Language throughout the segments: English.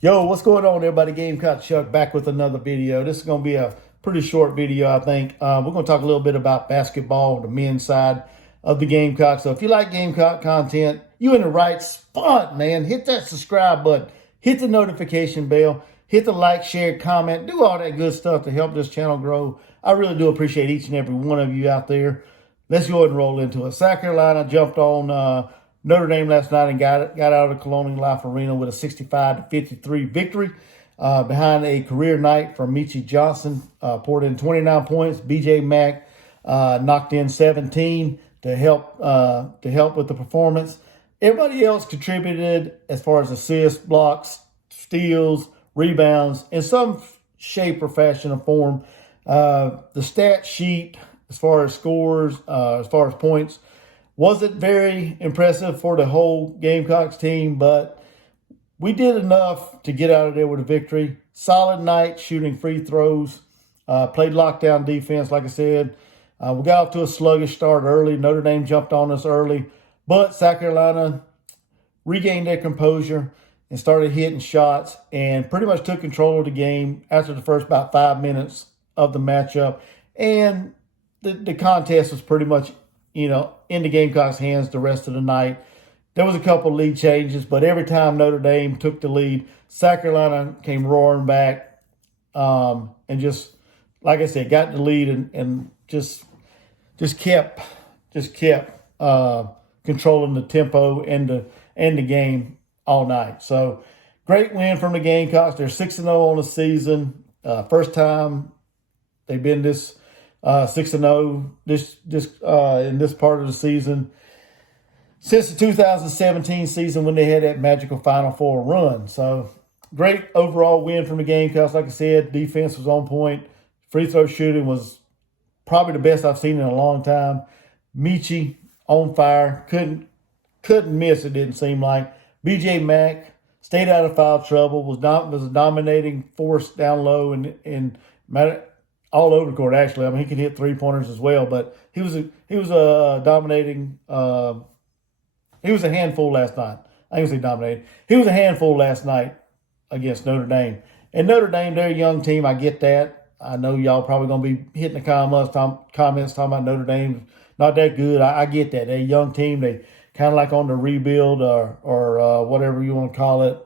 Yo, what's going on, everybody? Gamecock Chuck back with another video. This is going to be a pretty short video, I think. We're going to talk a little bit about basketball, the men's side of the Gamecock. So if you like Gamecock content, you in the right spot, man. Hit that subscribe button. Hit the notification bell. Hit the like, share, comment. Do all that good stuff to help this channel grow. I really do appreciate each and every one of you out there. Let's go ahead and roll into it. South Carolina jumped on Notre Dame last night and got out of the Colonial Life Arena with a 65-53 victory behind a career night from Meechie Johnson. Poured in 29 points. BJ Mack knocked in 17 to help with the performance. Everybody else contributed as far as assists, blocks, steals, rebounds, in some shape or fashion or form. The stat sheet as far as scores, as far as points, wasn't very impressive for the whole Gamecocks team, but we did enough to get out of there with a victory. Solid night shooting free throws, played lockdown defense, like I said. We got off to a sluggish start early. Notre Dame jumped on us early, but South Carolina regained their composure and started hitting shots and pretty much took control of the game after the first about 5 minutes of the matchup. And the contest was pretty much, in the Gamecocks' hands the rest of the night. There was a couple lead changes, but every time Notre Dame took the lead, South Carolina came roaring back and just, like I said, got the lead and just kept controlling the tempo and the game all night. So great win from the Gamecocks. They're 6-0 on the season. First time they've been this 6-0 in this part of the season since the 2017 season when they had that magical Final Four run. So great overall win from the Gamecocks. Like I said, defense was on point. Free throw shooting was probably the best I've seen in a long time. Meechie on fire. Couldn't miss, it didn't seem like. BJ Mack stayed out of foul trouble, was a dominating force down low and all over the court, actually. I mean, he can hit three-pointers as well, but he was a dominating. He was a handful last night. I didn't say dominating. He was a handful last night against Notre Dame. And Notre Dame, they're a young team. I get that. I know y'all probably going to be hitting the comments talking about Notre Dame not that good. I get that. They're a young team. They kind of like on the rebuild or whatever you want to call it.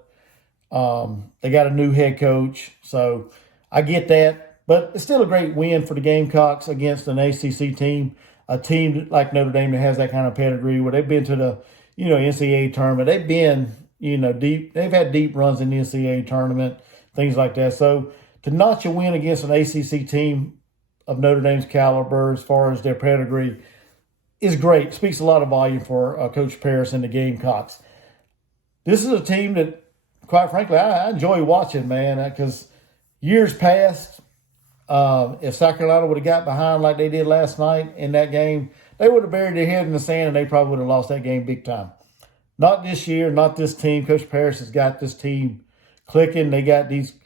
They got a new head coach, so I get that. But it's still a great win for the Gamecocks against an ACC team, a team like Notre Dame that has that kind of pedigree where they've been to the, NCAA tournament. They've been, deep. They've had deep runs in the NCAA tournament, things like that. So to notch a win against an ACC team of Notre Dame's caliber as far as their pedigree is great. It speaks a lot of volume for Coach Paris and the Gamecocks. This is a team that, quite frankly, I enjoy watching, man, because years past, if South Carolina would have got behind like they did last night in that game, they would have buried their head in the sand and they probably would have lost that game big time. Not this year, not this team. Coach Paris has got this team clicking.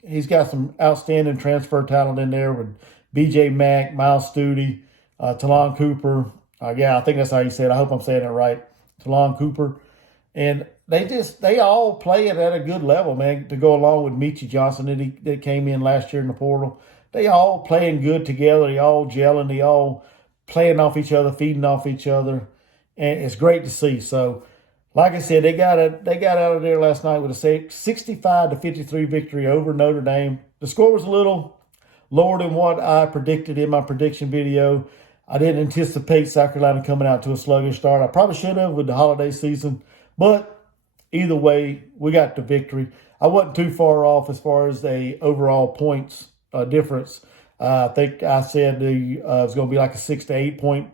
He's got some outstanding transfer talent in there with BJ Mack, Miles Studi, Talon Cooper. I think that's how you said it. I hope I'm saying it right. Talon Cooper. And they all play it at a good level, man, to go along with Meechie Johnson that came in last year in the portal. They all playing good together. They all gelling. They all playing off each other, feeding off each other. And it's great to see. So, like I said, they got out of there last night with a 65-53 victory over Notre Dame. The score was a little lower than what I predicted in my prediction video. I didn't anticipate South Carolina coming out to a sluggish start. I probably should have with the holiday season. But either way, we got the victory. I wasn't too far off as far as the overall points difference. I think I said it's going to be like a 6 to 8 point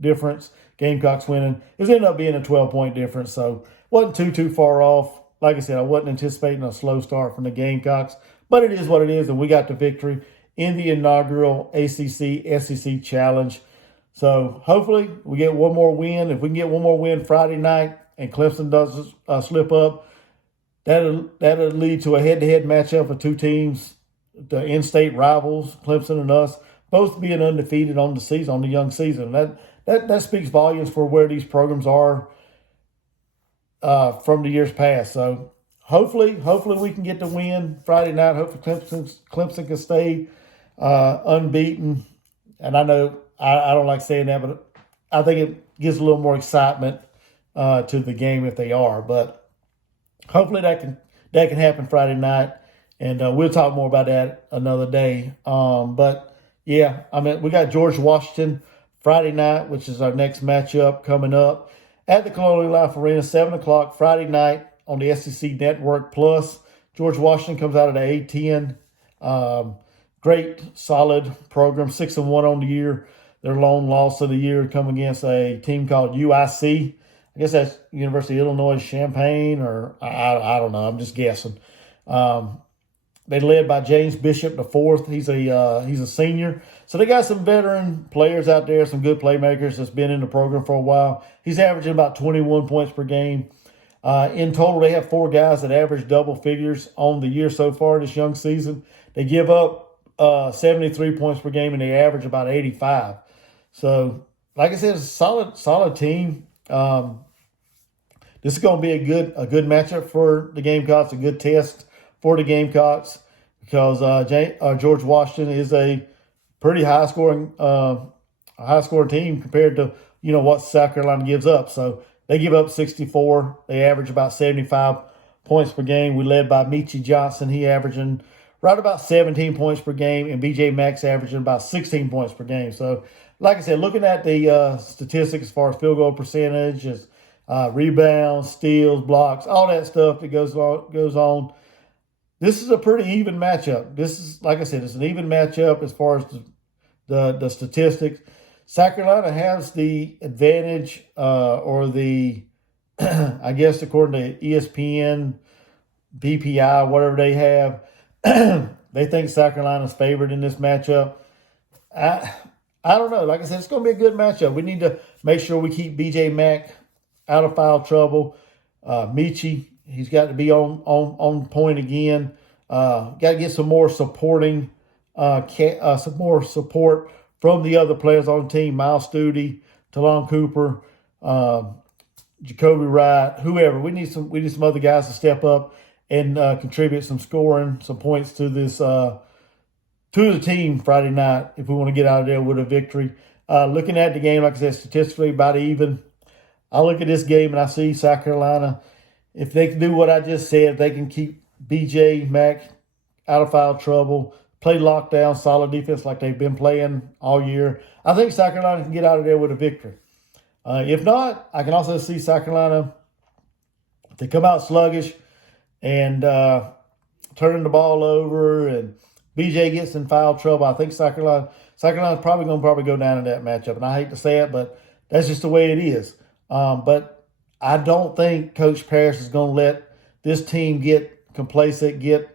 difference. Gamecocks winning. It ended up being a 12-point difference, so wasn't too far off. Like I said, I wasn't anticipating a slow start from the Gamecocks, but it is what it is, and we got the victory in the inaugural ACC-SEC Challenge. So hopefully we get one more win. If we can get one more win Friday night and Clemson doesn't slip up, that'll lead to a head-to-head matchup of two teams, the in-state rivals, Clemson and us, both being undefeated on the season, on the young season. That speaks volumes for where these programs are from the years past. So hopefully we can get the win Friday night. Hopefully Clemson can stay unbeaten. And I know I don't like saying that, but I think it gives a little more excitement to the game if they are. But hopefully that can happen Friday night, and we'll talk more about that another day. But yeah, I mean, we got George Washington Friday night, which is our next matchup coming up at the Colonial Life Arena, 7 o'clock Friday night on the SEC Network Plus. George Washington comes out at A10. Great, solid program, 6-1 on the year. Their lone loss of the year come against a team called UIC. I guess that's University of Illinois Champaign, or I don't know. I'm just guessing. They led by James Bishop IV. He's a senior. So they got some veteran players out there, some good playmakers that's been in the program for a while. He's averaging about 21 points per game. In total, they have 4 guys that average double figures on the year so far this young season. They give up 73 points per game, and they average about 85. So, like I said, it's a solid team. This is going to be a good matchup for the Gamecocks, a good test for the Gamecocks, because George Washington is a pretty high scoring team compared to what South Carolina gives up. So they give up 64. They average about 75 points per game. We led by Meechie Johnson. He averaging right about 17 points per game, and BJ Mack's averaging about 16 points per game. So, like I said, looking at the statistics as far as field goal percentage, rebounds, steals, blocks, all that stuff that goes on. This is a pretty even matchup. This is, like I said, it's an even matchup as far as the statistics. South Carolina has the advantage, or the, I guess according to ESPN, BPI, whatever they have, they think South Carolina's favored in this matchup. I don't know. Like I said, it's going to be a good matchup. We need to make sure we keep BJ Mack out of foul trouble. Meechie, he's got to be on point again. Got to get some more supporting, some more support from the other players on the team. Miles Studi, Talon Cooper, Jacoby Wright, whoever. We need some other guys to step up and contribute some scoring, some points to this to the team Friday night if we want to get out of there with a victory. Looking at the game, like I said, statistically about even. I look at this game and I see South Carolina, if they can do what I just said, they can keep BJ Mack out of foul trouble, play lockdown, solid defense like they've been playing all year. I think South Carolina can get out of there with a victory. If not, I can also see South Carolina, if they come out sluggish and turning the ball over and BJ gets in foul trouble, I think South Carolina's probably going to go down in that matchup. And I hate to say it, but that's just the way it is. But I don't think Coach Parrish is going to let this team get complacent, get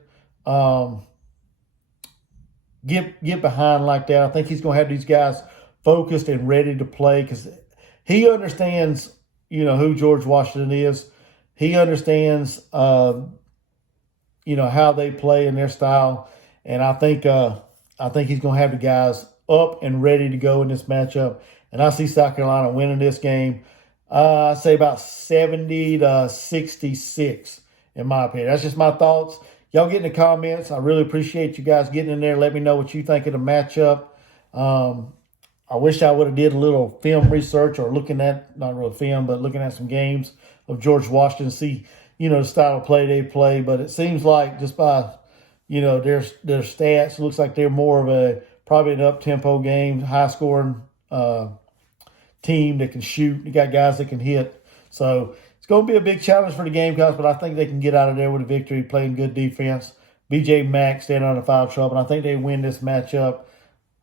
behind like that. I think he's going to have these guys focused and ready to play because he understands, who George Washington is. He understands, how they play and their style. And I think he's going to have the guys up and ready to go in this matchup. And I see South Carolina winning this game. I say about 70-66, in my opinion. That's just my thoughts. Y'all get in the comments. I really appreciate you guys getting in there. Let me know what you think of the matchup. I wish I would have did a little film research or looking at, not really film, but looking at some games of George Washington, see, the style of play they play. But it seems like just by, their stats, it looks like they're more of probably an up-tempo game, high-scoring team that can shoot. You got guys that can hit. So it's going to be a big challenge for the Gamecocks, but I think they can get out of there with a victory, playing good defense. BJ Mack standing under foul trouble, and I think they win this matchup.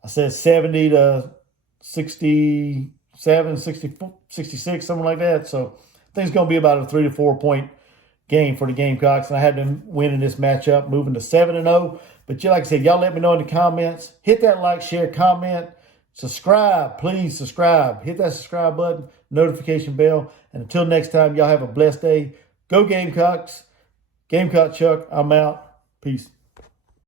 I said 70-67, 66, something like that. So I think it's going to be about a 3 to 4 point game for the Gamecocks, and I had them winning this matchup, moving to 7-0. But like I said, y'all let me know in the comments. Hit that like, share, comment. Subscribe, please subscribe. Hit that subscribe button, notification bell. And until next time, y'all have a blessed day. Go Gamecocks. Gamecock Chuck, I'm out. Peace.